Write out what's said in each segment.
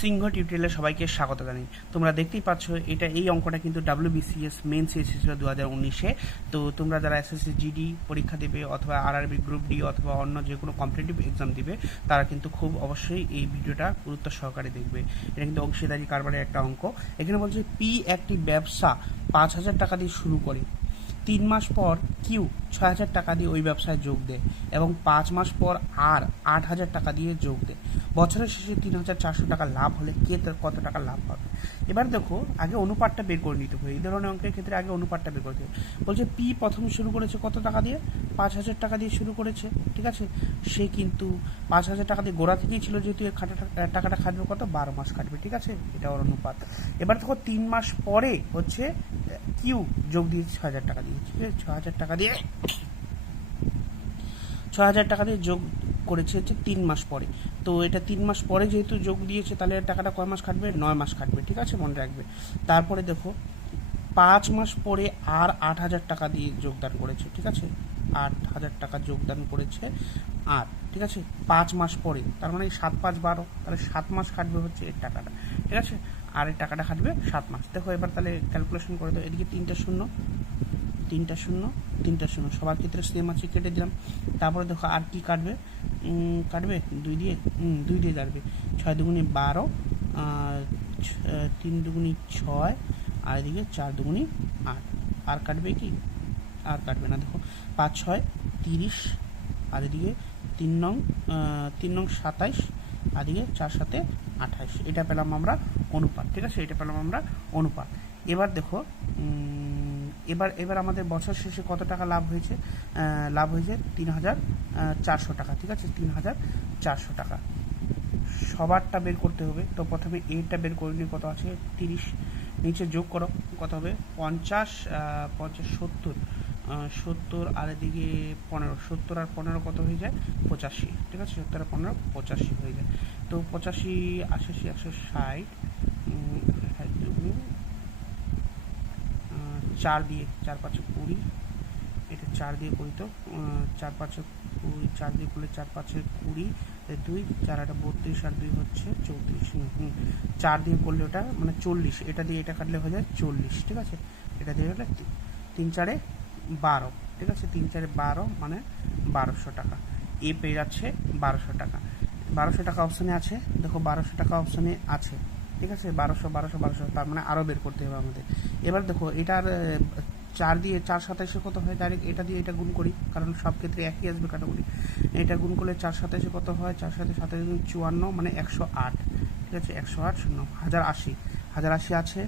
সিংহ টিউটোরিয়ালে সবাইকে স্বাগত জানাই। তোমরা দেখতেই পাচ্ছ এই অঙ্কটা কিন্তু WBCS মেন্স এসেছিল 2019-এ। তো তোমরা যারা SSC GD পরীক্ষা দেবে অথবা RRB গ্রুপ ডি অথবা অন্য যে কোনো কম্পিটিটিভ এক্সাম দিবে তারা কিন্তু খুব অবশ্যই এই ভিডিওটা গুরুত্ব সহকারে দেখবে। এটা কিন্তু অংশীদারি কারবারের একটা অঙ্ক। এখানে বলছে পি একটি ব্যবসা 5,000 টাকা দিয়ে শুরু করে, 3 মাস পর কিউ 6,000 টাকা দিয়ে ওই ব্যবসায় যোগ দেয় এবং 5 মাস পর আর 8,000 টাকা দিয়ে যোগ দেয়। বছরের শেষে 3,400 টাকা লাভ হলে কে তার কত টাকা লাভ পাবে? এবার দেখো, আগে অনুপাতটা বের করে নিতে হবে। এই ধরনের অঙ্কের ক্ষেত্রে আগে অনুপাতটা বের করতে হবে। বলছে পি প্রথম শুরু করেছে কত টাকা দিয়ে? 5,000 টাকা দিয়ে শুরু করেছে, ঠিক আছে। সে কিন্তু 5,000 টাকা দিয়ে গোড়া থেকেই ছিল, যেহেতু এর টাকাটা খাটবে কত? 12 মাস খাটবে, ঠিক আছে। এটা ওর অনুপাত। এবার দেখো 3 মাস পরে হচ্ছে কিউ যোগ দিয়েছে 6,000 টাকা দিয়ে, ঠিক আছে। 6,000 টাকা দিয়ে 6,000 টাকা দিয়ে যোগ করেছে হচ্ছে 3 মাস পরে। তো এটা 3 মাস পরে যেহেতু যোগ দিয়েছে, তাহলে টাকাটা কয় মাস খাটবে? 9 মাস খাটবে, ঠিক আছে, মনে রাখবে। তারপরে দেখো 5 মাস পরে আর 8,000 টাকা দিয়ে যোগদান করেছে, ঠিক আছে। 8,000 টাকা যোগদান করেছে আর, ঠিক আছে, 5 মাস পরে, তার মানে 7 5 12, তাহলে 7 মাস খাটবে হচ্ছে এর টাকাটা, ঠিক আছে। আর এর টাকাটা খাটবে 7 মাস। দেখো এবার তাহলে ক্যালকুলেশন করে দাও। এদিকে 3টা শূন্য, 3টা শূন্য, 3টা শূন্য, সবার ক্ষেত্রে সেম আছে, কেটে দিলাম। তারপরে দেখো আর কি কাটবে? কাটবে 2 দিয়ে, 2 দিয়ে কাটবে। 6 দুগুণে 12, 3 দুগুণে 6, আর এদিকে 4 দুগুণে 8। আর কাটবে কি? আর কাটবে না। দেখো 5 6 30, আর এদিকে 3 নং 27, আর এদিকে 4 7 28। এটা পেলাম আমরা অনুপাত, ঠিক আছে। এটা পেলাম আমরা অনুপাত। এবার দেখো এবার আমাদের বছর শেষে কত টাকা লাভ হয়েছে? লাভ হয়েছে 3,400 টাকা, ঠিক আছে। 3,400 টাকা সবারটা বের করতে হবে। তো প্রথমে এইটা বের করে নিয়ে কত আছে? 30, নিচে যোগ করো, কত হবে? 50 50 70, 70, আর এদিকে 15, 70 আর 15 কত হয়ে যায়? 85, ঠিক আছে। 70 আর 15 85 হয়ে যায়। তো 85 88 160, 4 দিয়ে 4 5 20, এটা 4 দিয়ে করি তো, 4 5 20, 4 দিয়ে করলে 4 5 20, 2 4 8 32, আর 2 হচ্ছে 34। 4 দিয়ে করলে ওটা মানে 40, এটা দিয়ে এটা কাটলে হয়ে যায় 40, ঠিক আছে। এটা দিয়ে হলে 3 4 12, ঠিক আছে। 3 4 12 মানে 1,200 টাকা। এ পেয়ে যাচ্ছে 1,200 টাকা। 1,200 টাকা অপশানে আছে, দেখো 1,200 টাকা অপশানে আছে, ঠিক আছে। 1,200 1,200 1,200, তার মানে আরও বের করতে হবে আমাদের। এবার দেখো এটার 4 দিয়ে 4 27 কত হয়? ডাইরেক্ট এটা দিয়ে এটা গুণ করি, কারণ সব ক্ষেত্রে একই আসবে কাটাকুটি। এটা গুণ করলে 4 27 কত হয়? 4 7 27 54, মানে 108, ঠিক আছে। 108 শূন্য 1080, 1080 আছে,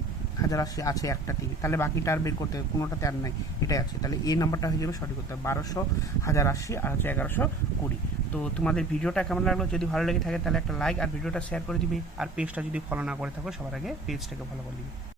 1080 আছে একটা টিভি, তাহলে বাকিটা আর বের করতে হবে, কোনোটাতে আর নাই, এটাই আছে। তাহলে এই নাম্বারটা হয়ে যাবে সঠিক উত্তর। 1,200, 1080, আর হচ্ছে 1,120। তো তোমাদের ভিডিওটা কেমন লাগলো? যদি ভালো লেগে থাকে তাহলে একটা লাইক আর ভিডিওটা শেয়ার করে দিবে। আর পেজটা যদি ফলো না করে থাকো, সবার আগে পেজটাকে ফলো করে দিবে।